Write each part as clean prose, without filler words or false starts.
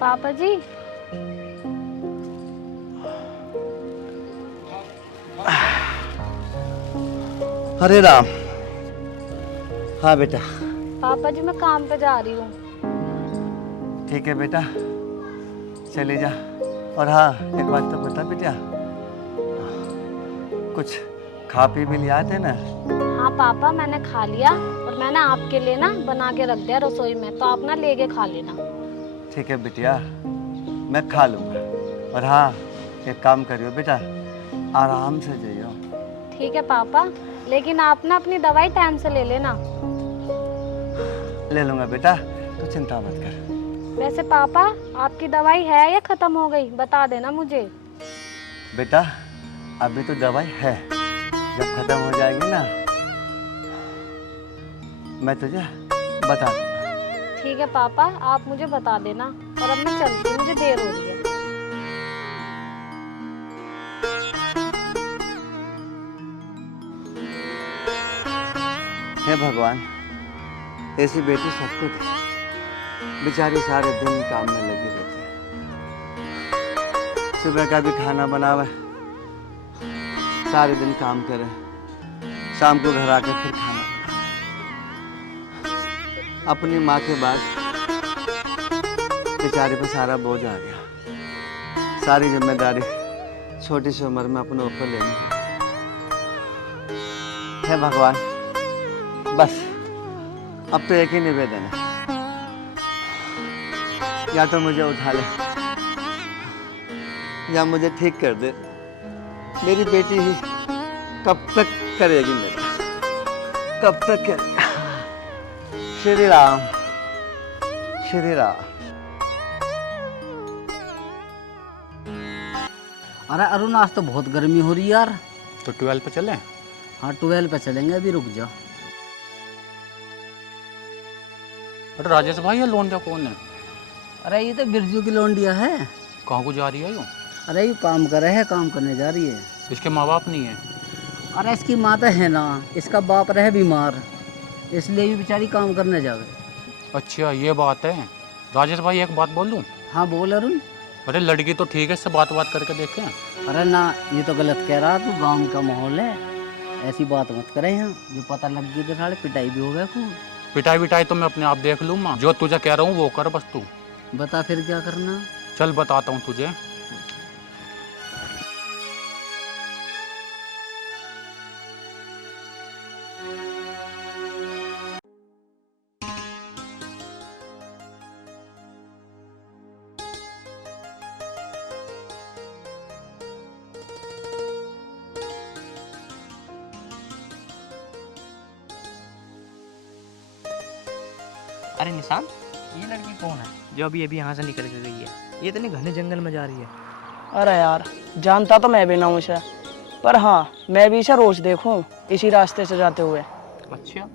पापा जी। हरे राम। हाँ बेटा। पापा जी मैं काम पे जा रही हूँ। ठीक है बेटा, चले जा। और हाँ, एक बात तो बता बेटा, कुछ खा पी भी लिया थे ना? हाँ पापा मैंने खा लिया, और मैंने आपके लिए ना बना के रख दिया रसोई में, तो आप ना लेके खा लेना। ठीक है बिटिया, मैं खा लूँगा। और हाँ, एक काम करियो बेटा, आराम से जाइयो। ठीक है पापा, लेकिन आप ना अपनी दवाई टाइम से ले लेना। ले लूँगा बेटा, तू चिंता मत कर। वैसे पापा, आपकी दवाई है या खत्म हो गई, बता देना मुझे। बेटा अभी तो दवाई है, जब खत्म हो जाएगी ना मैं तुझे बता दूँगा। ठीक है पापा, आप मुझे बता देना। और अब मैं चलती हूँ, मुझे देर हो रही है। हे भगवान, ऐसी बेटी सबको दे। बेचारी सारे दिन काम में लगी रहती है, सुबह का भी खाना बनावे, सारे दिन काम करे, शाम को घर आकर फिर खाना बनावे। अपनी माँ के बाद बेचारे पे सारा बोझ आ गया, सारी जिम्मेदारी छोटी सी उम्र में अपने ऊपर लेनी है। हे भगवान, बस अब तो एक ही निवेदन है, या तो मुझे उठा ले या मुझे ठीक कर दे। मेरी बेटी ही कब तक करेगी मेरा, कब तक करेगी? श्री राम, श्री राम। अरे अरुण, आज तो बहुत गर्मी हो रही है यार। तो 12 पे चलें? हाँ 12 पे चलेंगे, अभी रुक जा। अरे राजेश भाई, ये लौंडिया कौन है? अरे ये तो बिरजू की लौंडिया है। कहाँ को जा रही है यो? अरे ये काम कर रहे है, काम करने जा रही है। इसके माँ बाप नहीं है? अरे इसकी माँ तो है ना, इसका बाप रहे बीमार, इसलिए भी बेचारी काम करने जावे। अच्छा ये बात है। राजेश भाई एक बात बोल दूँ? हाँ बोल अरुण। अरे लड़की तो ठीक है, इससे बात करके देखें। अरे ना, ये तो गलत कह रहा तू, गाँव का माहौल है, ऐसी बात मत करे यहाँ। जो पता लग गई तो साढ़े पिटाई भी हो गया खूब। पिटाई तो मैं अपने आप देख लूँ माँ, जो तुझे कह रहा हूँ वो कर बस तू। बता फिर क्या करना। चल बताता हूँ तुझे। अरे निशान, ये लड़की कौन है जो अभी अभी यहाँ से निकल के गई है? ये इतने घने जंगल में जा रही है। अरे यार, जानता तो मैं भी ना हूँ इसे, पर हाँ मैं भी इसे रोज देखूं इसी रास्ते से जाते हुए। अच्छा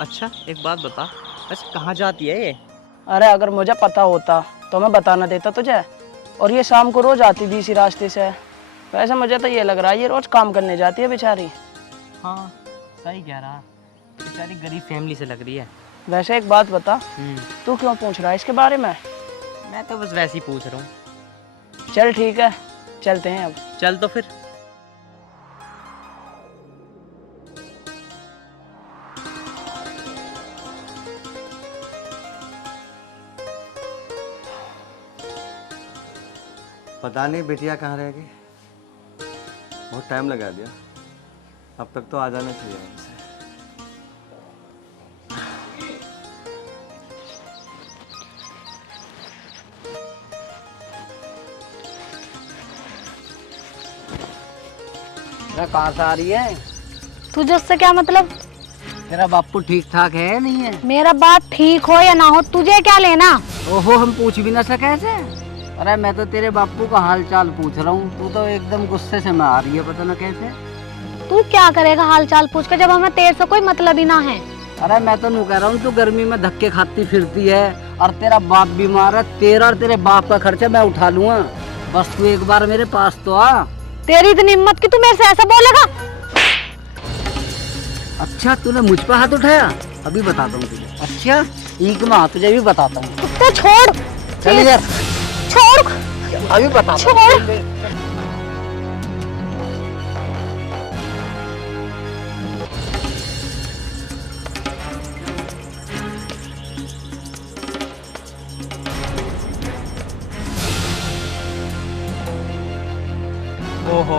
अच्छा, एक बात बता, वैसे कहाँ जाती है ये? अरे अगर मुझे पता होता तो मैं बता ना देता तुझे। और ये शाम को रोज आती भी इसी रास्ते से। वैसे मुझे तो ये लग रहा है ये रोज काम करने जाती है बेचारी। हाँ सही कह रहा, बेचारी गरीब फैमिली से लग रही है। वैसे एक बात बता, तू क्यों पूछ रहा है इसके बारे में? मैं तो बस वैसे ही पूछ रहा हूँ। चल ठीक है, चलते हैं अब। चल तो फिर। पता नहीं बिटिया कहाँ रह गई, बहुत टाइम लगा दिया, अब तक तो आ जाना चाहिए हमसे। अरे कहाँ से आ रही है? तुझे उससे क्या मतलब? तेरा बापू ठीक ठाक है नहीं है? मेरा बाप ठीक हो या ना हो, तुझे क्या लेना? ओहो, हम पूछ भी ना सके ऐसे। अरे मैं तो तेरे बापू का हाल चाल पूछ रहा हूँ, तू तो एकदम गुस्से से में आ रही है, पता ना कैसे। तू क्या करेगा हाल चाल पूछ कर, जब हमें तेरे से कोई मतलब ही ना है। अरे मैं तो नहीं कह रहा हूँ, तू गर्मी में धक्के खाती फिरती है और तेरा बाप बीमार है, तेरा और तेरे बाप का खर्चा मैं उठा लूंगा, बस तू एक बार मेरे पास तो आ। तेरी इतनी हिम्मत कि तू मेरे से ऐसा बोलेगा? अच्छा तूने मुझ पर हाथ उठाया, अभी बताता हूँ तुझे। अच्छा एक माँ तुझे भी बताता हूँ। कुत्ते छोड़। चल प्लीज यार छोड़ अभी बता छोड़। ओहो,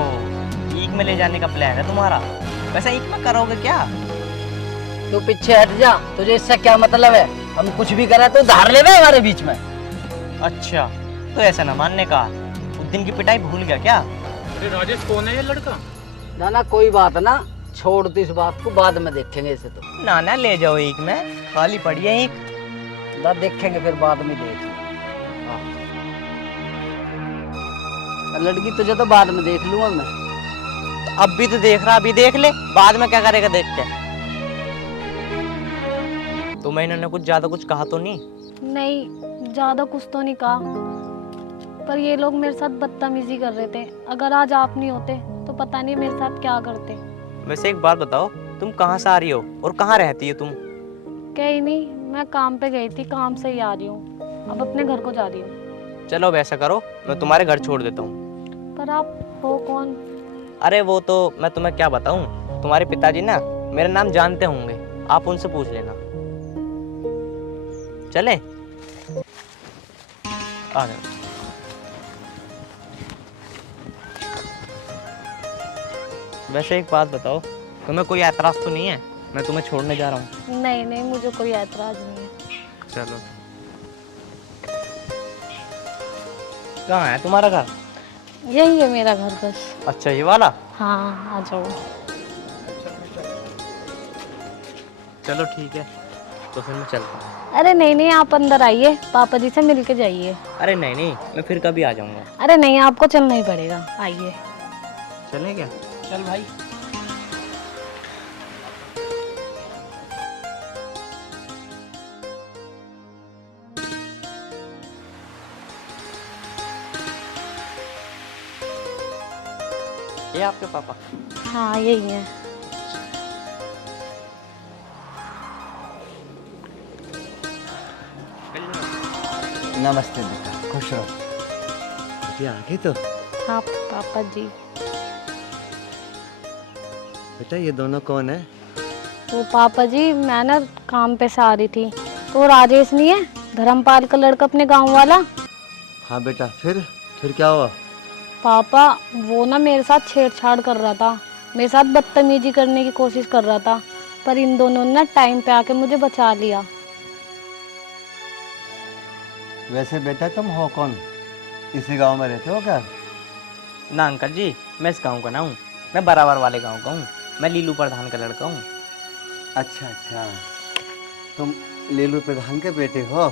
ईक में ले जाने का प्लान है तुम्हारा। वैसे ईक में करोगे क्या? तू पीछे हट जा, तुझे इससे क्या मतलब है? हम कुछ भी करें तो धार ले रहे हमारे बीच में। अच्छा, तो ऐसा ना मानने का। उस दिन की पिटाई भूल गया क्या? अरे राजेश, कौन है ये लड़का? ना ना कोई बात ना, छोड़ दो इस बात को, बाद में देखेंगे इसे तो। ना ना ले जाओ ईक में, खाली पड़ी है ईक। ना देखेंगे फिर बाद में देख लेंगे। हाँ। लड़की तुझे तो बाद में देख लूंगा मैं। तो अब भी तो देख रहा, अभी देख ले, बाद में क्या करेगा देख के? तो मैं इन्होंने कुछ ज्यादा कुछ कहा तो नहीं? नहीं, ज्यादा कुछ तो नहीं कहा, पर ये लोग मेरे साथ बदतमीजी कर रहे थे। अगर आज आप नहीं होते तो पता नहीं मेरे साथ क्या करते। वैसे एक बात बताओ, तुम कहाँ से आ रही हो और कहाँ रहती हो तुम? कहीं नहीं, मैं काम पे गई थी, काम से ही आ रही हूँ। अब अपने घर को जा रही हूँ। चलो अब ऐसा करो, मैं तुम्हारे घर छोड़ देता हूँ। पर आप हो कौन? अरे वो तो मैं तुम्हें क्या बताऊँ, तुम्हारे पिताजी ना मेरा नाम जानते होंगे, आप उनसे पूछ लेना। चले आ जाओ। वैसे एक बात बताओ, तुम्हें कोई ऐतराज तो नहीं है? मैं तुम्हें छोड़ने जा रहा हूँ। नहीं नहीं, मुझे कोई ऐतराज नहीं है। चलो। कहाँ है तुम्हारा घर? यही है मेरा घर बस। अच्छा, ये वाला? हाँ, आ जाओ। चलो ठीक है, तो फिर मैं चलता हूँ। अरे नहीं नहीं, आप अंदर आइए, पापा जी से मिल के जाइए। अरे नहीं नहीं, मैं फिर कभी आ जाऊँगा। अरे नहीं, आपको चलना ही पड़ेगा, आइए। चले क्या? चल भाई। ये आपके पापा? हाँ, यही है। नमस्ते बेटा, खुश रहो। बेटी आ गई तो? हाँ पापा जी। बेटा ये दोनों कौन है? तो पापा जी, मैं ना काम पे से आ रही थी, तो राजेश नहीं है, धर्मपाल का लड़का, अपने गांव वाला। हाँ बेटा, फिर क्या हुआ? पापा, वो ना मेरे साथ छेड़छाड़ कर रहा था, मेरे साथ बदतमीजी करने की कोशिश कर रहा था, पर इन दोनों ने ना टाइम पे आके मुझे बचा लिया। वैसे बेटा तुम हो कौन? इसी गांव में रहते हो क्या? ना अंकल जी, मैं इस गांव का ना हूँ, मैं बराबर वाले गांव का हूँ। मैं लीलू प्रधान का लड़का हूँ। अच्छा अच्छा, तुम लीलू प्रधान के बेटे हो?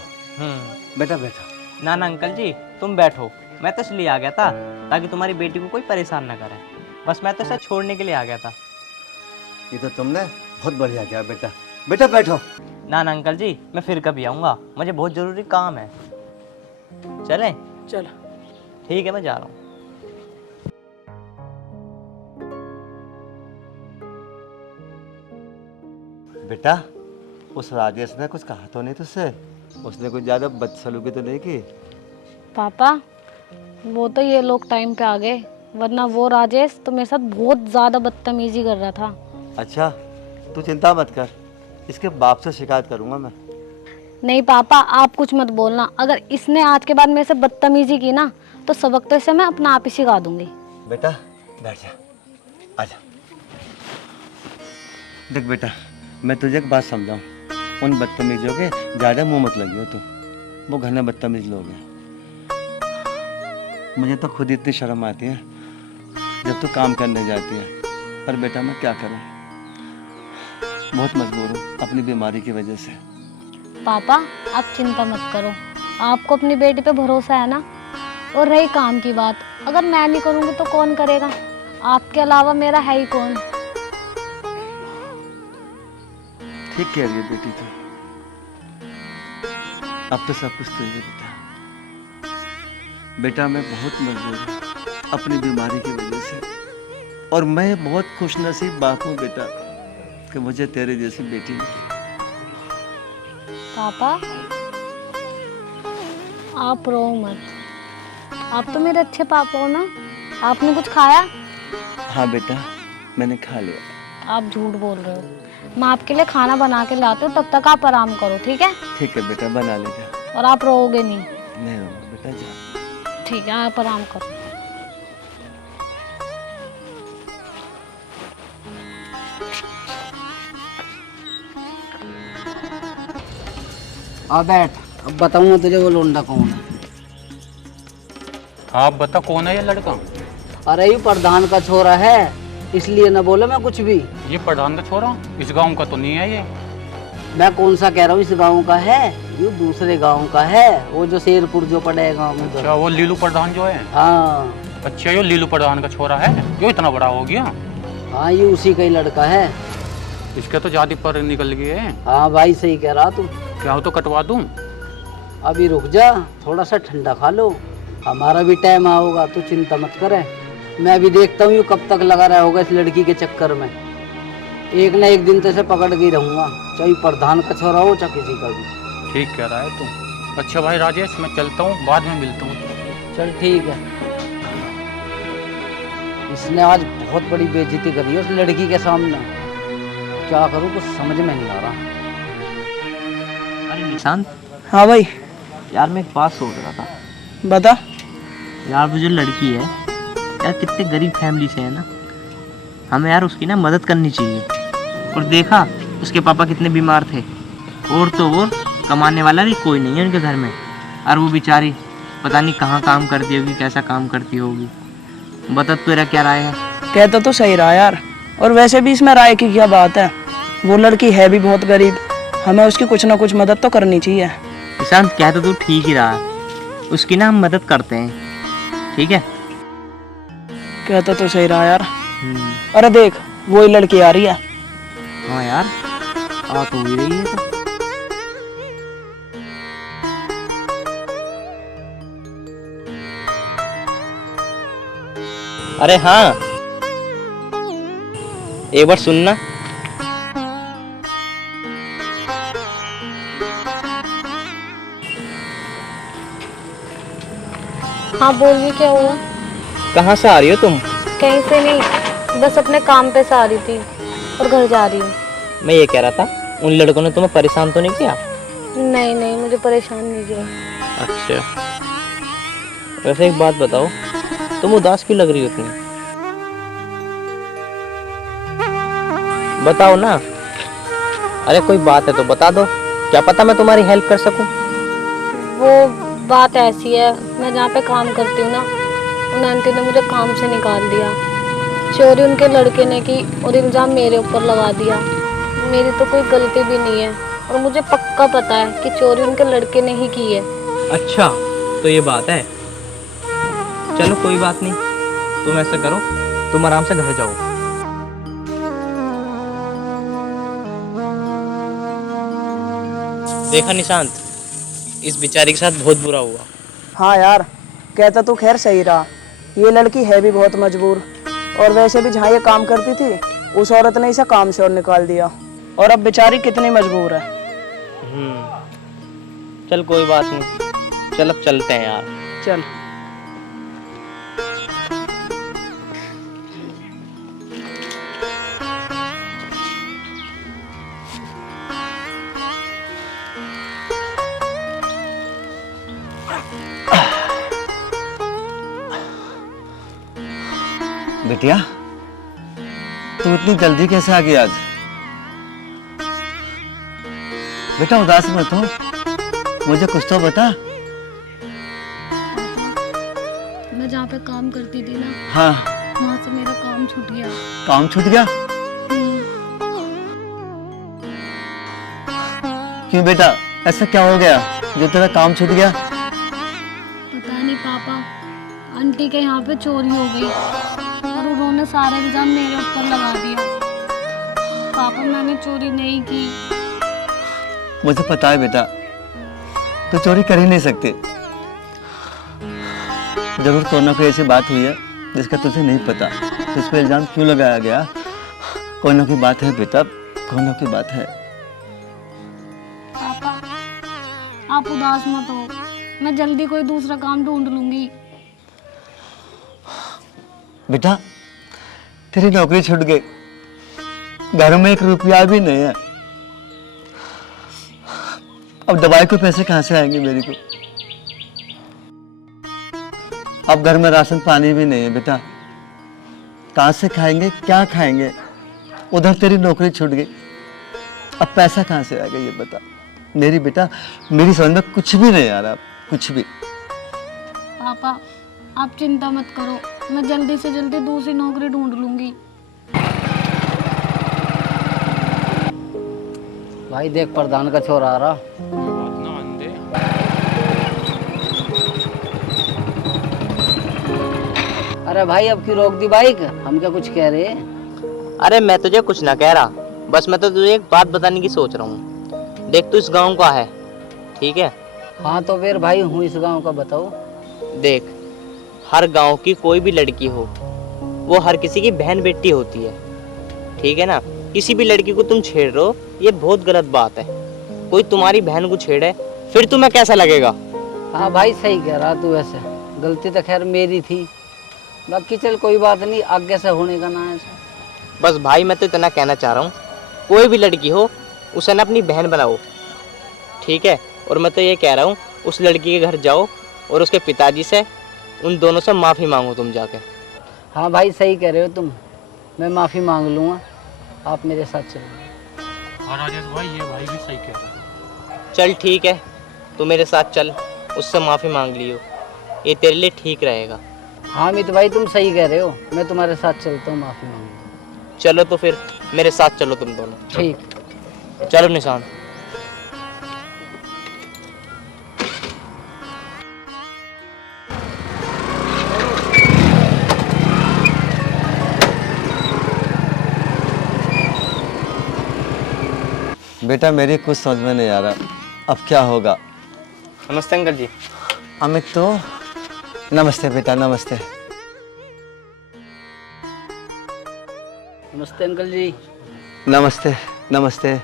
बेटा बैठो। ना ना अंकल जी, तुम बैठो। मैं तो इसलिए आ गया था ताकि तुम्हारी बेटी को कोई परेशान ना करे। बस मैं तो इसे छोड़ने के लिए आ गया था। ये तो तुमने बहुत बढ़िया किया बेटा। बेटा बैठो। ना ना अंकल जी, मैं फिर कभी आऊँगा, मुझे बहुत ज़रूरी काम है। चलें? चल। ठीक है, मैं जा रहा हूँ। बेटा उस राजेश ने कुछ कहा तो नहीं तुझसे? उसने कुछ ज़्यादा बदसलूकी तो नहीं की? पापा, वो तो ये लोग टाइम पे आ गए, वरना वो राजेश तो मेरे साथ बहुत ज़्यादा बदतमीजी कर रहा था। अच्छा, तू चिंता मत कर, इसके बाप से शिकायत करूंगा मैं। नहीं पापा, आप कुछ मत बोलना। अगर इसने आज के बाद मेरे से बदतमीजी की ना, तो सबक तो इसे मैं अपना आप ही सिखा दूंगी। बेटा बैठ जा, आजा। देख बेटा, मैं तुझे एक बात समझाऊं, उन बदतमीजों के ज़्यादा मुंह मत लगियो तू, वो घने बदतमीज लोग हैं। मुझे तो खुद इतनी शर्म आती है जब तू काम करने जाती है, पर बेटा मैं क्या करूं, बहुत मजबूर हूँ अपनी बीमारी की वजह से। पापा, आप चिंता मत करो, आपको अपनी बेटी पे भरोसा है ना। और रही काम की बात, अगर मैं नहीं करूँगी तो कौन करेगा? आपके अलावा मेरा है ही कौन? ठीक कह रही है बेटी तू, अब तो सब कुछ तुझे बेटा। बेटा मैं बहुत मजबूर हूँ अपनी बीमारी की वजह से, और मैं बहुत खुशनसीब बाप हूँ बेटा कि मुझे तेरे जैसी बेटी मिली। पापा, आप रो मत, आप तो मेरे अच्छे पापा हो ना। आपने कुछ खाया? हाँ बेटा, मैंने खा लिया। आप झूठ बोल रहे हो। मैं आपके लिए खाना बना के लाती हूँ, तब तक आप आराम करो, ठीक है? ठीक है बेटा, बना ले जा। और आप रोओगे नहीं। नहीं रोऊंगा बेटा, जा। ठीक है, आप आराम करो। आ बैठ, अब बताऊंगा तुझे वो लोंडा कौन है। आप बता कौन है ये लड़का? अरे ये प्रधान का छोरा है, इसलिए ना बोला मैं कुछ भी। ये प्रधान का छोरा? इस गांव का तो नहीं है ये। मैं कौन सा कह रहा हूँ इस गांव का है, ये दूसरे गांव का है, वो जो शेरपुर जो पड़े है गाँव में। अच्छा, वो लीलू प्रधान जो है? हाँ अच्छा, ये लीलू प्रधान का छोरा है जो इतना बड़ा हो गया? हाँ, ये उसी का ही लड़का है। इसके तो जाति पर निकल गए हैं। हाँ भाई, सही कह रहा तू। क्या हो तो कटवा दूं? अभी रुक जा, थोड़ा सा ठंडा खा लो, हमारा भी टाइम आओगा, तू चिंता मत करे। मैं भी देखता हूँ ये कब तक लगा रहा होगा इस लड़की के चक्कर में। एक ना एक दिन तो इसे पकड़ के ही रहूंगा, चाहे प्रधान का छोरा हो चाहे किसी का भी। ठीक कह रहा है तू। अच्छा भाई राजेश, मैं चलता हूँ, बाद में मिलता हूँ। चल ठीक है। इसने आज बहुत बड़ी बेइज्जती करी है उस लड़की के सामने। क्या करूँ, कुछ समझ में नहीं आ रहा। अरे निशांत, हाँ भाई, यार मैं एक बात सोच रहा था। बता। यार वो जो लड़की है यार, कितने गरीब फैमिली से है ना, हमें यार उसकी ना मदद करनी चाहिए। और देखा उसके पापा कितने बीमार थे, और तो और कमाने वाला भी कोई नहीं है उनके घर में, और वो बेचारी पता नहीं कहाँ काम करती होगी, कैसा काम करती होगी। बता तेरा क्या राय है? कहता तो सही रहा यार, और वैसे भी इसमें राय की क्या बात है, वो लड़की है भी बहुत गरीब, हमें उसकी कुछ ना कुछ मदद तो करनी चाहिए। निशांत, कह तो तू ठीक ही रहा है, उसकी ना हम मदद करते हैं, ठीक है? कहता तो सही रहा यार। अरे देख, वही लड़की आ रही है। हाँ यार, आ तो ही रही है तो। अरे हाँ, एक बार सुनना। हाँ बोलिए, क्या हुआ? कहाँ से आ रही हो तुम? कहीं से नहीं, बस अपने काम पे से आ रही थी और घर जा रही हूँ। मैं ये कह रहा था, उन लड़कों ने तुम्हें परेशान तो नहीं किया? नहीं नहीं, मुझे परेशान नहीं किया। अच्छा, वैसे एक बात बताओ, तुम उदास क्यों लग रही हो इतनी? बताओ ना। अरे कोई बात है तो बता दो, क्या पता मैं तुम्हारी हेल्प कर सकूं। वो बात ऐसी है, मैं जहाँ पे काम करती हूँ ना, उन आंटी ने मुझे काम से निकाल दिया। चोरी उनके लड़के ने की और इल्ज़ाम मेरे ऊपर लगा दिया। मेरी तो कोई गलती भी नहीं है, और मुझे पक्का पता है कि चोरी उनके लड़के ने ही की है। अच्छा, तो ये बात है। चलो कोई बात नहीं, तुम ऐसा करो, तुम आराम से घर जाओ। देखा निशांत, इस बेचारी के साथ बहुत बुरा हुआ। हाँ यार, कहता तो खैर सही रहा, ये लड़की है भी बहुत मजबूर, और वैसे भी जहाँ ये काम करती थी उस औरत ने इसे काम से और निकाल दिया, और अब बेचारी कितनी मजबूर है। चल कोई बात नहीं, चल अब चलते हैं यार। चल। बिटिया, तू इतनी जल्दी कैसे आ गई आज? बेटा उदास मत हो, मुझे कुछ तो बता। मैं जहाँ पे काम करती थी ना, हाँ, वहाँ से मेरा काम छूट गया। काम छूट गया? क्यों बेटा, ऐसा क्या हो गया जो तेरा काम छूट गया? पता नहीं पापा, आंटी के यहाँ पे चोरी हो गई और उन्होंने सारा इल्जाम मेरे ऊपर लगा दिया। पापा, मैंने चोरी नहीं की। मुझे पता है बेटा, तो चोरी कर ही नहीं सकते। जरूर कोई ना कोई ऐसी बात हुई है जिसका तुझे नहीं पता, तो इस पर इल्जाम क्यों लगाया गया? कोई ना कोई बात है बेटा, कोई ना कोई बात है। पापा, आप उदास मत हो, मैं जल्दी कोई दूसरा काम ढूंढ लूंगी। बेटा तेरी नौकरी छूट गई, घर में 1 रुपया भी नहीं है। अब दवाई के पैसे कहाँ से आएंगे मेरे को? अब घर में राशन पानी भी नहीं है बेटा, कहाँ से खाएंगे, क्या खाएंगे? उधर तेरी नौकरी छूट गई, अब पैसा कहाँ से आएगा ये बता। मेरी बेटा मेरी समझ में कुछ भी नहीं आ रहा, कुछ भी। पापा आप चिंता मत करो, मैं जल्दी से जल्दी दूसरी नौकरी ढूंढ लूंगी। भाई देख प्रधान का छोरा आ रहा। इतना अंधे। अरे भाई अब क्यों रोक दी बाइक, हम क्या कुछ कह रहे? अरे मैं तुझे कुछ ना कह रहा, बस मैं तो तुझे एक बात बताने की सोच रहा हूँ। देख तू इस गांव का है, ठीक है? हाँ तो फिर भाई हूँ इस गांव का, बताओ। देख हर गांव की कोई भी लड़की हो, वो हर किसी की बहन बेटी होती है, ठीक है ना? किसी भी लड़की को तुम छेड़ रहे हो, ये बहुत गलत बात है। कोई तुम्हारी बहन को छेड़े फिर तुम्हें कैसा लगेगा? हाँ भाई सही कह रहा तू, ऐसे गलती तो खैर मेरी थी, बाकी चल कोई बात नहीं, आगे से होने का ना है ऐसा। बस भाई मैं तो इतना कहना चाह रहा हूँ, कोई भी लड़की हो उसे ना अपनी बहन बनाओ, ठीक है? और मैं तो ये कह रहा हूँ उस लड़की के घर जाओ और उसके पिताजी से, उन दोनों से माफ़ी मांगो तुम जाके। हाँ भाई सही कह रहे हो तुम, मैं माफ़ी मांग लूँगा, आप मेरे साथ चलो। हाँ राजेश भाई, ये भाई भी सही कह रहा है। चल ठीक है, तू मेरे साथ चल, उससे माफ़ी मांग लियो, ये तेरे लिए ठीक रहेगा। हाँ अमित भाई तुम सही कह रहे हो, मैं तुम्हारे साथ चलता हूँ, माफ़ी मांगूंगा। चलो तो फिर मेरे साथ चलो तुम दोनों। ठीक। चलो निशान। बेटा मेरी कुछ समझ में नहीं आ रहा, अब क्या होगा? नमस्ते अंकल जी। अमित तो नमस्ते बेटा, नमस्ते। नमस्ते अंकल जी। नमस्ते नमस्ते।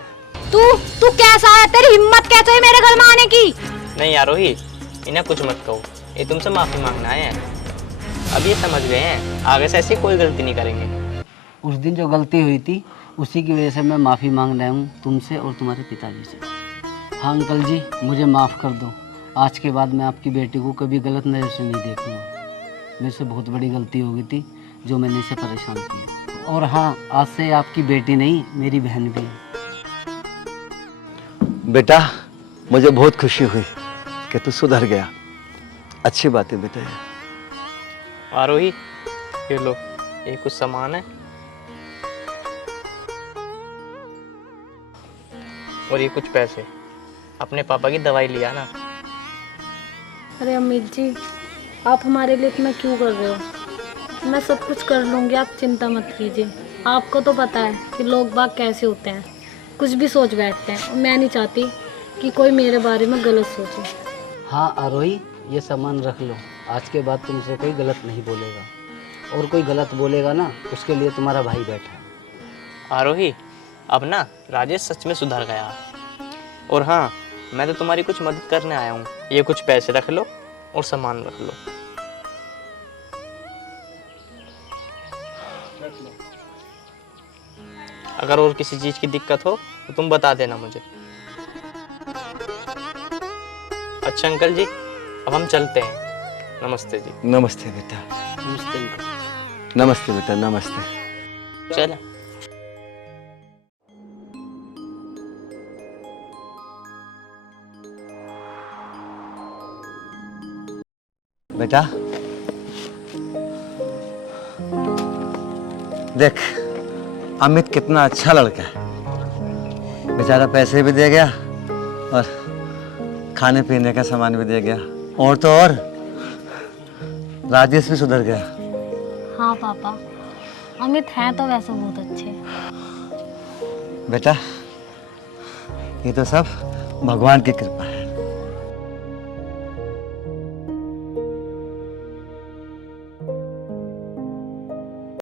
तू कैसा है, तेरी हिम्मत कैसे है मेरे घर में आने की? नहीं यार रोहित, इन्हें कुछ मत कहो, ये तुमसे माफ़ी मांगना है। अब ये समझ गए हैं, आगे से ऐसी कोई गलती नहीं करेंगे। उस दिन जो गलती हुई थी उसी की वजह से मैं माफ़ी मांग रहा हूँ तुमसे और तुम्हारे पिताजी से। हाँ अंकल जी मुझे माफ़ कर दो, आज के बाद मैं आपकी बेटी को कभी गलत नज़र से नहीं देखूँगा। मेरे से बहुत बड़ी गलती हो गई थी जो मैंने इसे परेशान किया। और हाँ आज से आपकी बेटी नहीं मेरी बहन भी है। बेटा मुझे बहुत खुशी हुई कि तू सुधर गया, अच्छी बात है बेटा। आरोही ये लो, ये कुछ सामान है और ये कुछ पैसे, अपने पापा की दवाई लिया ना। अरे अमित जी आप हमारे लिए इतना क्यों कर रहे हो? मैं सब कुछ कर लूँगी, आप चिंता मत कीजिए। आपको तो पता है कि लोग बाग कैसे होते हैं, कुछ भी सोच बैठते हैं, और मैं नहीं चाहती कि कोई मेरे बारे में गलत सोचे। हाँ आरोही ये सामान रख लो, आज के बाद तुमसे कोई गलत नहीं बोलेगा, और कोई गलत बोलेगा ना उसके लिए तुम्हारा भाई बैठा है। आरोही अब ना राजेश सच में सुधर गया। और हाँ मैं तो तुम्हारी कुछ मदद करने आया हूँ, ये कुछ पैसे रख लो और सामान रख लो। अगर और किसी चीज की दिक्कत हो तो तुम बता देना मुझे। अच्छा अंकल जी अब हम चलते हैं, नमस्ते जी। नमस्ते बेटा। नमस्ते अंकल। नमस्ते बेटा, नमस्ते। चल बेटा देख अमित कितना अच्छा लड़का है, बेचारा पैसे भी दे गया और खाने पीने का सामान भी दे गया, और तो और राजेश भी सुधर गया। हाँ पापा, अमित हैं तो वैसे बहुत अच्छे। बेटा ये तो सब भगवान की कृपा है।